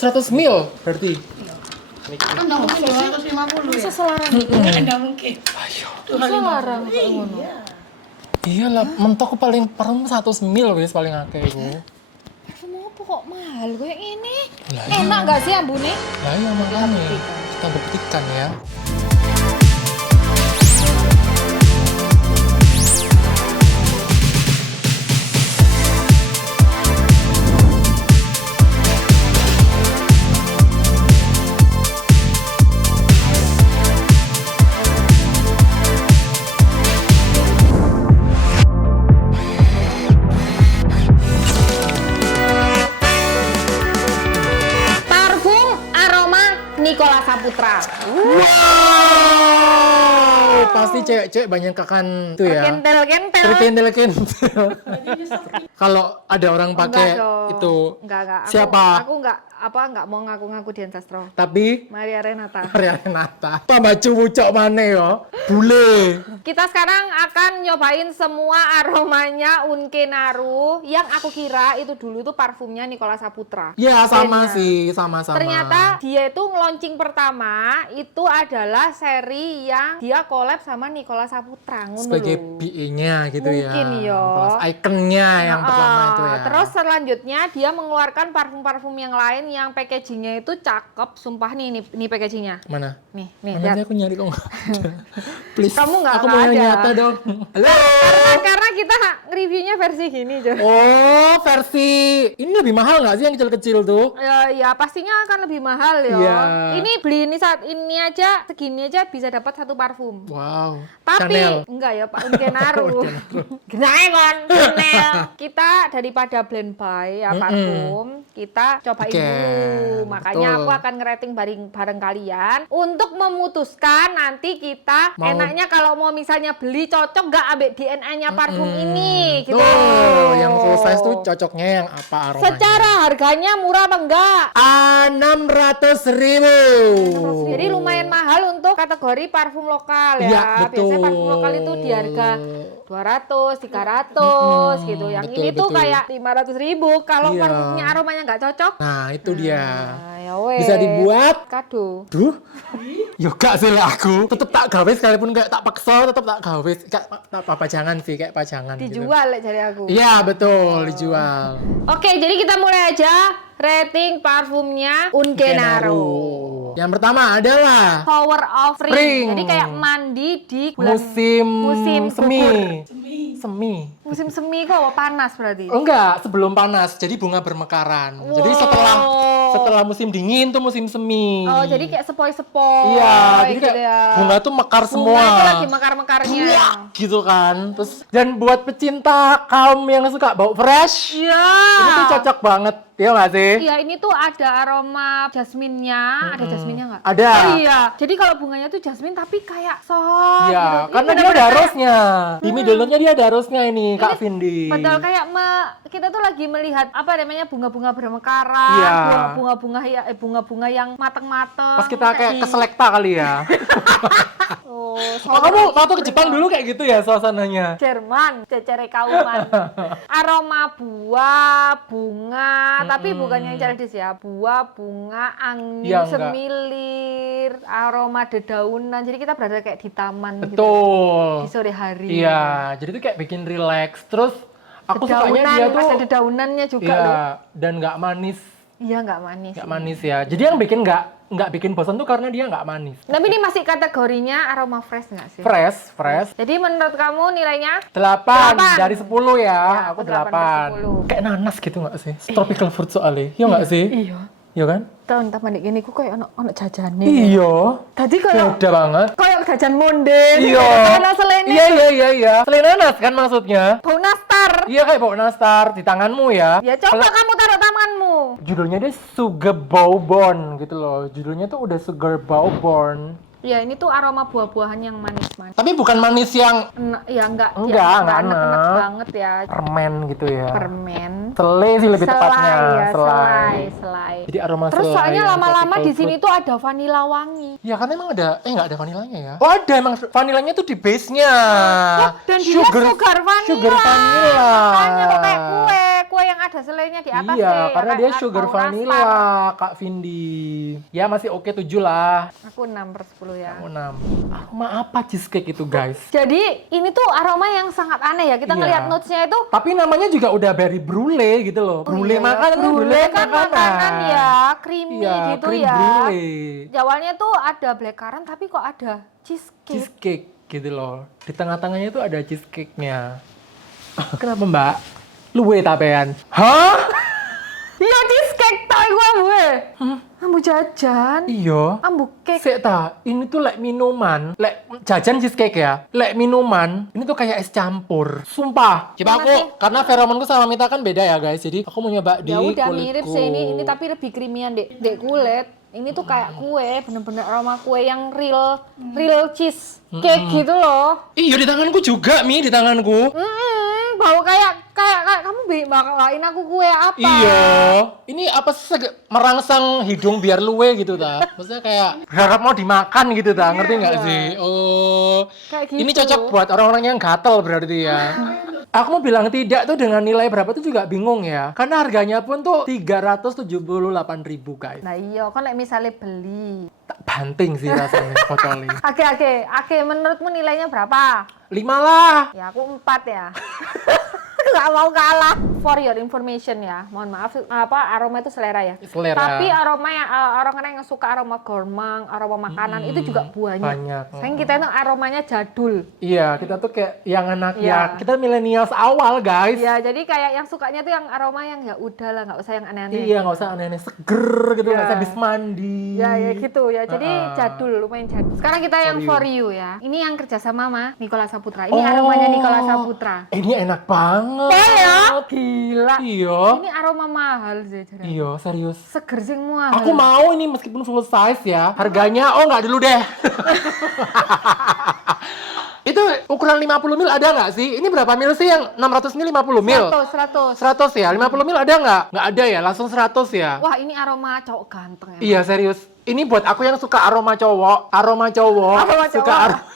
100 mil berarti. Kan enggak mungkin 250 ya. Selarang itu. Enggak mungkin. Ayo. Selarang kayak ngono. Iyalah, mentok paling parfum 100 mil guys paling akeh iku. Parfum apa kok mahal kayak ini? Lah, iya. Enak gak sih ambune? Lah iya makanya kita buktikan ya. Nicholas Saputra. Wow, pasti cewek-cewek banyak kakan tuh ya. Kentel-kentel. Terkentel-kentel. Kalau ada orang pakai itu, Enggak. siapa? Aku enggak mau ngaku-ngaku Dian Sastro. Tapi Maria Renata. Maria Renata. Tambah cucok mana ya? Bule. Kita sekarang akan nyobain semua aromanya Unkenaru yang aku kira itu dulu tuh parfumnya Nicholas Saputra. Ya sama Brandnya. sih, sama-sama. Ternyata dia itu launching pertama itu adalah seri yang dia collab sama Nicholas Saputra. sebagai BE-nya gitu ya. Mungkin ya. Nicholas ikonnya yang pertama itu ya. Terus selanjutnya dia mengeluarkan parfum-parfum yang lain yang packagingnya itu cakep. Sumpah nih packagingnya. Mana? Nih, Mana lihat. sih aku nyari kok nggak ada. Please. Kamu nggak Aku mau yang ada. nyata dong. Halo. Karena kita reviewnya versi gini, Jo. Oh, versi ini lebih mahal nggak sih yang kecil-kecil tuh? Ya pastinya akan lebih mahal ya. Iya. Ini beli ini saat ini aja segini aja bisa dapat satu parfum. Wow. Tapi Chanel. enggak ya Pak Unkenaru. Genae kon Chanel. Kita daripada blend buy ya parfum, kita cobain Oke, dulu. Makanya betul. aku akan ngerating bareng kalian untuk memutuskan nanti kita Mau- enaknya kalau mau misalnya beli cocok nggak ambil DNA-nya parfum ini gitu. Tuh, yang full size tuh cocoknya yang apa aromanya? Secara harganya murah apa enggak? 600.000. Jadi lumayan mahal untuk kategori parfum lokal ya. Iya, betul. Biasanya parfum lokal itu di harga 200, 300 gitu. Yang betul, ini tuh betul. kayak 500.000. Kalau Iya. parfumnya aromanya nggak cocok, Nah, itu dia. nah, ya wes. Bisa dibuat. Kado. Duh. Yo gak sih lah aku. Tetep tak gawe sekalipun kayak tak paksa tetep tak gawe. Kayak tak pajangan sih, kayak pajangan gitu. Dijual lek jari aku. Iya, betul, dijual. Oke, jadi kita mulai aja rating parfumnya Unkenaru. Yang pertama adalah Power of Spring. Spring. Jadi kayak mandi di bulan musim semi. Semi. Musim semi kok panas berarti. Enggak, sebelum panas. Jadi bunga bermekaran. Jadi setelah musim dingin tuh musim semi. Oh, jadi kayak sepoi-sepoi. Iya, jadi gitu kayak ya. bunga tuh mekar semua. Bunga itu lagi mekar-mekarnya. Buak, gitu kan. Terus dan buat pecinta kaum yang suka bau fresh, Iya. ini tuh cocok banget. Iya nggak sih? Iya, ini tuh ada aroma jasminnya. Ada jasminnya nggak? Ada. Oh, iya. Jadi kalau bunganya tuh jasmin tapi kayak soft. Iya, gitu. Ini karena dia bener-bener ada kayak- rosnya. Di middle-nya dia ada rosnya ini, Kak Vindi. Padahal kayak kita tuh lagi melihat apa namanya bunga-bunga bermekaran, Iya. bunga-bunga yang mateng-mateng. Pas kita kayak ke Selekta kali ya. Oh, Oh, kamu waktu ke Jepang dulu kayak gitu ya suasananya? Jerman, cecere kauman. Aroma buah, bunga, tapi bukan yang Chinese ya. Buah, bunga, angin Ya, enggak. semilir, aroma dedaunan. Jadi kita berada kayak di taman gitu. Betul. Di sore hari. Iya, jadi tuh kayak bikin relax. Terus aku sukanya Dedaunan, dia tuh ada dedaunannya juga iya, loh. dan nggak manis. Iya, nggak manis. Nggak manis ya. Jadi yang bikin nggak bikin bosan tuh karena dia nggak manis. Tapi ini masih kategorinya aroma fresh nggak sih? Fresh. Jadi menurut kamu nilainya? 8 8. dari 10 ya. Ya, Aku aku 8 dari 10. 8. Kayak nanas gitu nggak sih? Tropical fruit soalnya. Iya nggak sih? Iya. Iya kan? Tahun taman ini ku kayak ono jajane. Iya. Tadi kayak Beda banget. kayak jajan monden. Iya. Karena selene. Iya. Selain nanas kan maksudnya. Bau nastar. Iya kayak bau nastar di tanganmu ya. Ya coba Kalau- kamu taruh tanganmu. Judulnya dia Sugar Bourbon gitu loh. Judulnya tuh udah Sugar Bourbon. Ya ini tuh aroma buah-buahan yang manis-manis. Tapi bukan manis yang Ya enggak Enggak enak enak. banget ya. permen gitu ya. Permen. Selai sih lebih tepatnya. Ya, Selai. selai. Jadi aroma Terus selai soalnya yang lama-lama tropical di sini fruit. tuh ada vanila wangi. Ya karena emang ada, nggak ada vanilanya ya? Oh ada emang vanilanya tuh di base-nya. Dan dia sugar vanilla. Sugar vanilla. Makanya kok kayak kue kue-kue yang ada selainya di atas Iya, deh. karena dia Kayak sugar mau vanilla, nastar. Kak Vindi. Ya masih oke 7 lah. Aku 6/10 ya. Aku 6. Aroma apa cheesecake itu, guys? Jadi ini tuh aroma yang sangat aneh ya. Kita Iya. ngelihat notes-nya itu. Tapi namanya juga udah berry brulee gitu loh. Brulee iya, makanan, brulee kan makanan ya, creamy Iya, gitu cream ya. brulee. Awalnya tuh ada blackcurrant tapi kok ada cheesecake. Cheesecake gitu loh. Di tengah-tengahnya tuh ada cheesecake-nya. Kenapa, Mbak? Luwe tapean. Hah? Iya cheesecake tau gue. Ambu jajan. Iya. Ambu cake. Sik ta, ini tuh lek minuman, lek jajan cheesecake ya. Lek minuman, ini tuh kayak es campur. Sumpah. Coba Mana aku, sih? karena feromonku sama Mita kan beda ya guys. Jadi aku mau nyoba di Ya udah kulitku. mirip sih ini tapi lebih creamyan dek kulit. Ini tuh kayak kue, bener-bener aroma kue yang real cheese cake gitu loh. Iya di tanganku juga, Mi, di tanganku. Bau kayak kamu bakain aku kue apa? Iya. Ini apa sih merangsang hidung biar luwe gitu ta? Maksudnya kayak harap mau dimakan gitu ta, ngerti nggak sih? Oh. Kayak gitu. Ini cocok buat orang-orang yang gatel berarti ya. Aku mau bilang tidak tuh dengan nilai berapa tuh juga bingung ya. Karena harganya pun tuh 378.000 guys. Nah iya, kan like misalnya beli. Tak banting sih rasanya kocoli. Oke, menurutmu nilainya berapa? 5 lah. Ya aku 4 ya. Nggak mau kalah. For your information ya, mohon maaf, aroma itu selera ya. Selera. Tapi aroma yang orang-orang yang suka aroma gourmand, aroma makanan itu juga banyak. Banyak. Sayang kita itu aromanya jadul. Iya, kita tuh kayak yang anak Iya. ya, kita milenials awal guys. Ya, jadi kayak yang sukanya tuh yang aroma yang ya udahlah, nggak usah yang aneh-aneh. Iya, nggak usah aneh-aneh, seger gitu, nggak Iya. usah habis mandi. Ya gitu ya. Jadi jadul, lumayan jadul. Sekarang kita yang For for you ya. Ini yang kerjasama sama Nicholas Saputra. Ini aromanya Nicholas Saputra. Ini enak banget. Ya, gila. Iya. Ini aroma mahal sih. Jare. Iya, serius. Seger sing mahal. Aku mau ini meskipun full size ya. Harganya, nggak dulu deh. Itu ukuran 50 mil ada nggak sih? Ini berapa mil sih yang 600 mil 50 mil? 100. 100 ya? 50 mil ada nggak? Nggak ada ya? Langsung 100 ya? Wah, ini aroma cowok ganteng ya. Iya, serius. Ini buat aku yang suka aroma cowok. Aroma cowok. Aroma Suka cowok. aroma.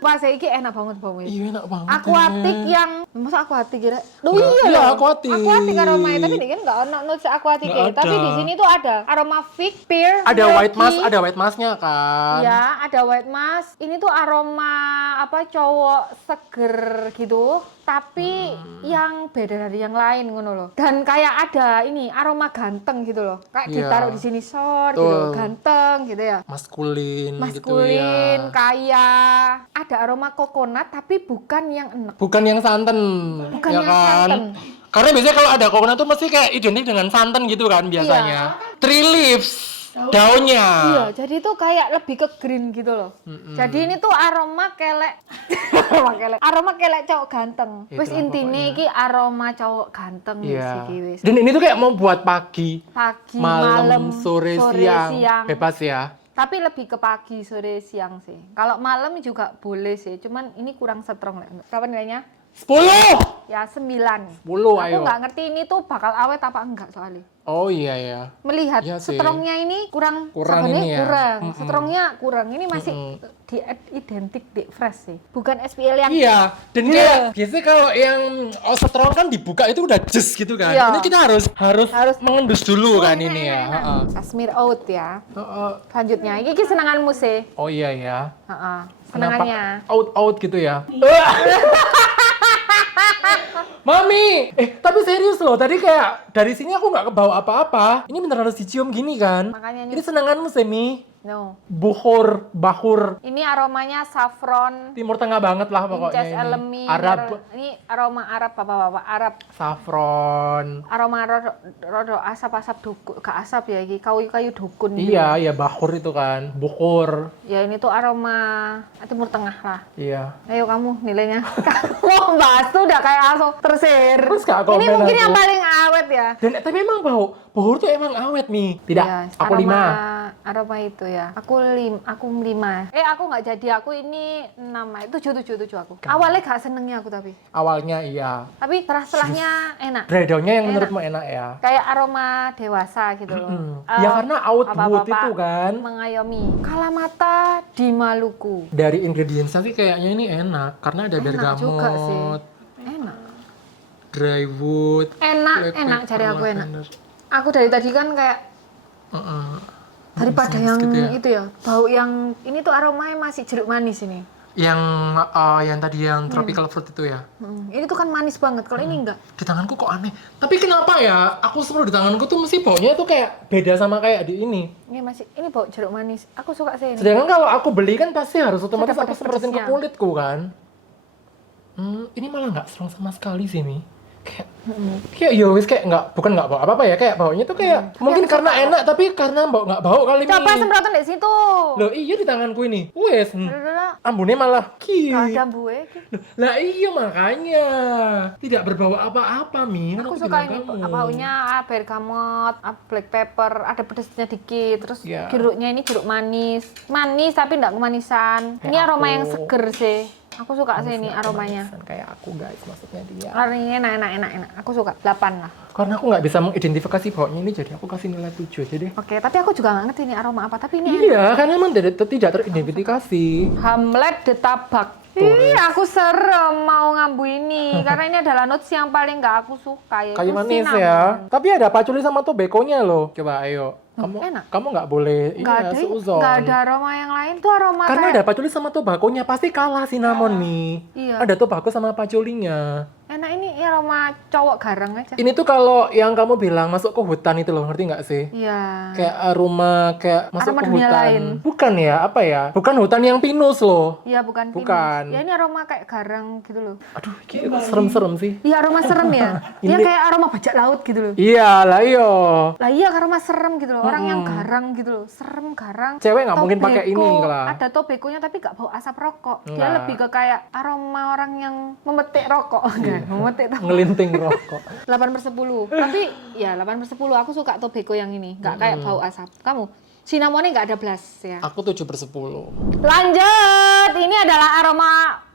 Wah, saya ini enak banget baunya. Iya, enak banget. Aquatic yang masa aquatic kira? Loh Nggak, iya iya, loh. aquatic. Aquatic aromanya, tapi ini kan nggak ono notes aquatic Nggak ya. Tapi ada. di sini tuh ada aroma fig, pear, Ada white milky. mask, ada white masknya kan? Ya, ada white mask. Ini tuh aroma apa cowok seger gitu, tapi yang beda dari yang lain ngono loh. Dan kayak ada ini aroma ganteng gitu loh. Kayak Iya. ditaruh di sini short gitu, Betul. ganteng gitu ya. Maskulin, gitu Maskulin, ya. kaya. Ada aroma coconut tapi bukan yang enek. Bukan yang santan, Bukan ya yang kan? santan. Karena biasanya kalau ada coconut tuh mesti kayak identik dengan santan gitu kan biasanya. Tree leaves, daunnya. Iya, jadi itu kayak lebih ke green gitu loh. Jadi ini tuh aroma kelek. aroma kelek cowok ganteng. Itu Wis intine pokoknya. iki aroma cowok ganteng wis Iya. iki wis. Dan ini tuh kayak mau buat pagi, Pagi, malam, sore, siang. siang. Bebas ya. Tapi lebih ke pagi, sore, siang sih. Kalau malam juga boleh sih, cuman ini kurang strong. Berapa nilainya? 10! Ya 9. 10 Aku ayo. nggak ngerti ini tuh bakal awet apa enggak soalnya. Oh iya ya. Melihat Iya sih. strongnya ini kurang Kurang ini ya. kurang. Strongnya kurang. Ini masih identik di fresh sih. Bukan SPL yang Iya, dan Iya. kayak biasanya kalau yang strong kan dibuka itu udah jes gitu kan. Iya. Ini kita harus mengendus dulu kan ini ya. Heeh. Kashmir oat ya. Heeh. Selanjutnya, ini senanganmu sih. Oh iya ya. Heeh. Kenapa Senangannya. out gitu ya? Mami, tapi serius loh. Tadi kayak dari sini aku nggak kebawa apa-apa. Ini beneran harus dicium gini kan? Makanya Ini senanganmu Semi. No. Bahur. Ini aromanya saffron, Timur Tengah banget lah pokoknya incas ini. elemi. Arab, Ini aroma Arab bapak-bapak Arab. saffron. Aroma rodo asap-asap dukun, gak asap ya ini kayu-kayu dukun. gitu. Iya, ya bahur itu kan. Bukur. Ya ini tuh aroma Timur Tengah lah. Iya. Ayo kamu nilainya. Kamu bahas tuh udah kayak langsung tersir. Terus gak Ini komen mungkin aku. yang paling awet ya. Dan tapi emang bahur tuh emang awet nih. Tidak, Ya, aku aroma, 5. Aroma itu ya. Aku 5. Aku nggak jadi. Aku ini 6. 7 aku. Awalnya gak senengnya aku tapi. Awalnya iya. Tapi setelahnya enak. Breakdownnya yang Enak. menurutmu enak ya? Kayak aroma dewasa gitu loh. Ya karena outwood bapak-bapak itu kan. mengayomi. Kalamata di Maluku. Dari ingredientsnya sih kayaknya ini enak. Karena ada Enak bergamot. juga sih. Enak. dry wood. Enak, black enak pepper, cari aku enak. lavender. Aku dari tadi kan kayak daripada Manis yang gitu ya. itu ya, bau yang ini tuh aromanya masih jeruk manis ini. Yang tadi yang tropical fruit itu ya. Ini tuh kan manis banget, kalau ini enggak. Di tanganku kok aneh. Tapi kenapa ya? Aku selalu di tanganku tuh mesti baunya tuh kayak beda sama kayak di ini. Ini bau jeruk manis. Aku suka sih ini. Sedangkan kalau aku beli kan pasti harus otomatis Sudah aku pakai semprotin ke pedesnya. kulitku kan. Ini malah nggak strong sama sekali sih Mi. Kayak ya wis kayak bukan nggak bau apa ya, kayak baunya tuh kayak mungkin aku karena enak tapi karena nggak bau kali Mi. Coba semprotan di situ. Loh iya di tanganku ini. Wes. Udah, Ambune malah gak ada bue. Loh, lah iya makanya tidak berbau apa-apa Mi. Kan Aku suka bilang ini kamu. baunya bergamot, black pepper, ada pedesnya dikit. Terus Ya. jeruknya ini jeruk manis. Manis tapi enggak kemanisan. Ini Kayak aroma aku. yang seger sih. Aku suka sih ini Nggak aromanya. kemanisan kayak aku guys maksudnya dia. Aromanya enak. Aku suka 8 lah. Karena aku nggak bisa mengidentifikasi baunya ini jadi aku kasih nilai 7 aja deh. Oke, tapi aku juga nggak ngerti ini aroma apa. Tapi ini enak. Iya, karena emang tidak teridentifikasi. Hamlet the Tabak. Ih, aku serem mau ngambu ini karena ini adalah notes yang paling nggak aku suka yaitu Kayu manis cinnamon. ya. Tapi ada patchouli sama tobagonya loh. Coba ayo. enak. Kamu nggak boleh Nggak ada, seuzon. nggak ada aroma yang lain tuh aroma Karena kayak ada patchouli sama tobagonya pasti kalah cinnamon nih. Iya. Ada tobago sama patchoulinya. enak ini aroma cowok garang aja. Ini tuh kalau yang kamu bilang masuk ke hutan itu loh, ngerti nggak sih? Iya. Kayak aroma kayak masuk Aroma ke dunia hutan. lain. Bukan ya, apa ya? Bukan hutan yang pinus loh. Iya bukan pinus. Bukan. Ya ini aroma kayak garang gitu loh. Aduh, kayak serem-serem sih. Iya aroma serem ya. Dia Ini- kayak aroma bajak laut gitu loh. Iya lah iyo. Lah iya aroma serem gitu loh. Orang yang garang gitu loh. Serem garang. Cewek nggak mungkin pakai Tobacco. ini lah. Ada tobekonya tapi nggak bau asap rokok. Dia Nggak. lebih ke kayak aroma orang yang memetik rokok. Enggak, memetik tobacco. Ngelinting rokok. 8/10. Tapi ya 8/10 aku suka tobacco yang ini. Nggak kayak bau asap. Kamu? Cinnamonnya nggak ada blas ya. Aku 7/10. Lanjut, ini adalah aroma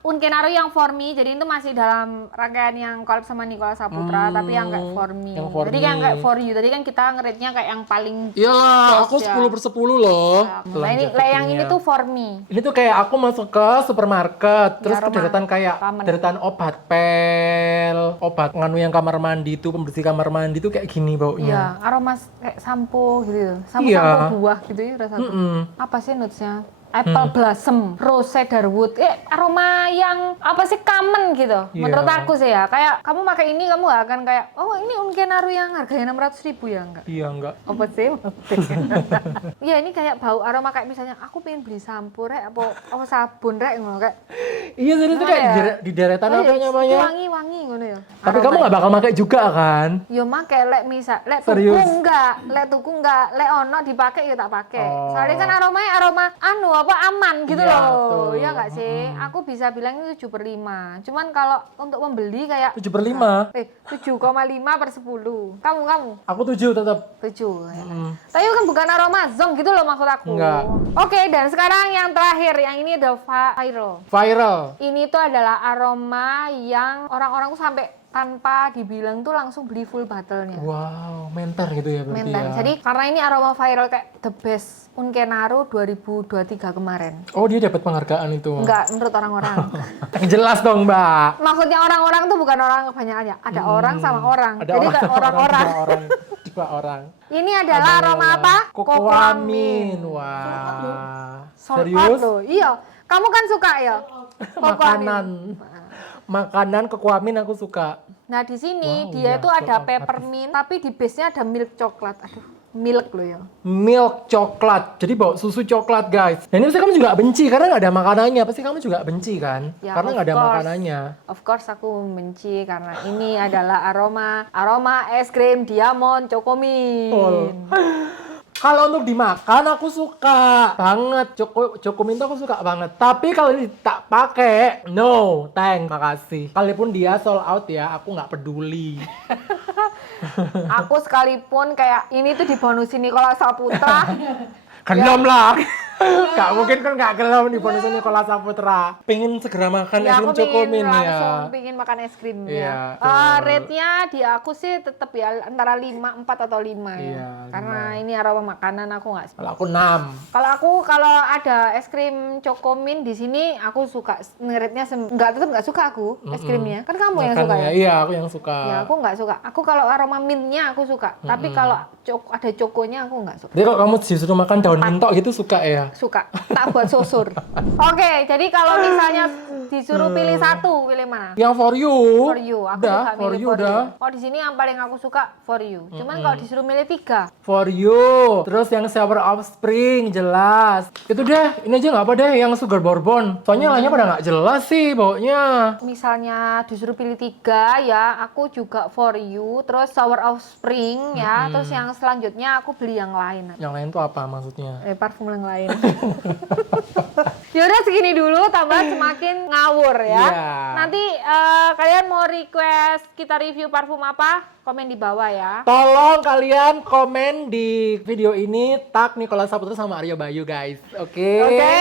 Unkenaro yang for me. Jadi itu masih dalam rangkaian yang collab sama Nicola Saputra, tapi yang kayak for me. yang for Jadi me. yang kayak for you. Tadi kan kita ngerate-nya kayak yang paling Iyalah, aku ya. 10/10 loh. Nah, ini yang ini tuh for me. Ini tuh kayak aku masuk ke supermarket, terus aroma kederetan kayak ramen. deretan obat pel, obat nganu yang kamar mandi tuh, pembersih kamar mandi tuh kayak gini baunya. Iya, aroma kayak sampo gitu. Iya. Sampo buah gitu ya rasanya. Apa sih notes-nya? Apple blossom, rose cedarwood. Aroma yang apa sih common gitu. Iya. Menurut aku sih ya. Kayak kamu pakai ini kamu gak akan kayak oh ini Unkenaro yang harganya 600.000 ya enggak. Iya enggak. Apa sih? Iya ini kayak bau aroma kayak misalnya aku pengen beli sampo rek apa sabun rek ngono kayak. Iya, jadi itu Nah, kayak ya. di deretan apa namanya? Wangi-wangi ngono ya. Tapi kamu nggak bakal pakai juga kan? Yo make lek misal lek Serius? tuku enggak, lek ono dipakai ya tak pakai. Oh. Soalnya kan aromanya aroma anu apa aman gitu Iya, loh. betul. Ya enggak sih? Aku bisa bilang itu 7/5. Cuman kalau untuk membeli kayak 7/5. 7,5/10. Kamu Aku 7 tetap. 7. Tapi kan bukan aroma zong gitu loh maksud aku. Enggak. Oke, dan sekarang yang terakhir, yang ini ada viral. Viral. Ini tuh adalah aroma yang orang-orang tuh sampai tanpa dibilang tuh langsung beli full bottle-nya. Wow, menter gitu ya berarti Mentan. ya. Jadi karena ini aroma viral kayak the best Unkenaro 2023 kemarin. Oh, dia dapat penghargaan itu. Enggak, menurut orang-orang. Yang jelas dong, Mbak. Maksudnya orang-orang tuh bukan orang kebanyakan ya. Ada orang sama orang. Ada Jadi kayak orang-orang. Dua orang. Ini adalah aroma apa? Kokoamin. Wah. Sold out Serius? loh. Iya. Kamu kan suka ya? Makanan. Makanan kokoamin aku suka. Nah di sini Wow, dia ya, itu ada coklat. peppermint, tapi di base-nya ada milk coklat. Aduh, milk loh ya. Milk coklat. Jadi bawa susu coklat, guys. Dan ini pasti kamu juga benci karena nggak ada makanannya. Pasti kamu juga benci kan? Ya, Karena of nggak ada course. makanannya. Of course aku membenci karena ini adalah aroma es krim diamond chocomin. Oh. Kalau untuk dimakan aku suka banget. Chocomin tuh aku suka banget. Tapi kalau ini tak pakai, no, thanks, makasih. Kalaupun dia sold out ya, aku nggak peduli. Aku sekalipun kayak ini tuh dibonusin Nicola Saputra. Belum lah. Gak mungkin kan gak gelem di bonus Nicola Saputra. Pengen segera makan es Ya, krim aku Cokomin pengen ya. langsung pengen makan es krim Iya, ya. tuh. Rate-nya di aku sih tetap ya antara 5, 4 atau 5 ya. Iya, Karena 5. ini aroma makanan aku nggak suka. Kalau aku 6. Kalau ada es krim Cokomin di sini aku suka ngeritnya tetap nggak suka aku es krimnya. Kan kamu yang suka ya? Iya, aku yang suka. Ya aku nggak suka. Aku kalau aroma mintnya aku suka. Tapi kalau ada cokonya aku nggak suka. Jadi kalau kamu disuruh makan daun mintok gitu suka ya? Suka. Tak buat sosur. Oke, jadi kalau misalnya disuruh pilih satu, pilih mana? Yang for you. For you. Aku udah, suka for milih you for you. udah. Kalau di sini yang paling aku suka for you. Cuman kalau disuruh milih 3, For you. Terus yang Sour Offspring jelas. Itu deh, ini aja nggak apa deh yang Sugar Bourbon. Soalnya lainnya pada nggak jelas sih baunya. misalnya disuruh pilih 3 ya, aku juga for you, terus sour offspring ya, terus yang selanjutnya aku beli yang lain. Yang lain tuh apa maksudnya? Parfum yang lain. Yaudah segini dulu, tambah semakin ngawur ya. Iya. Nanti kalian mau request kita review parfum apa? Komen di bawah ya. Tolong kalian komen di video ini tag Nicola Saputra sama Aryo Bayu guys. Oke. Oke.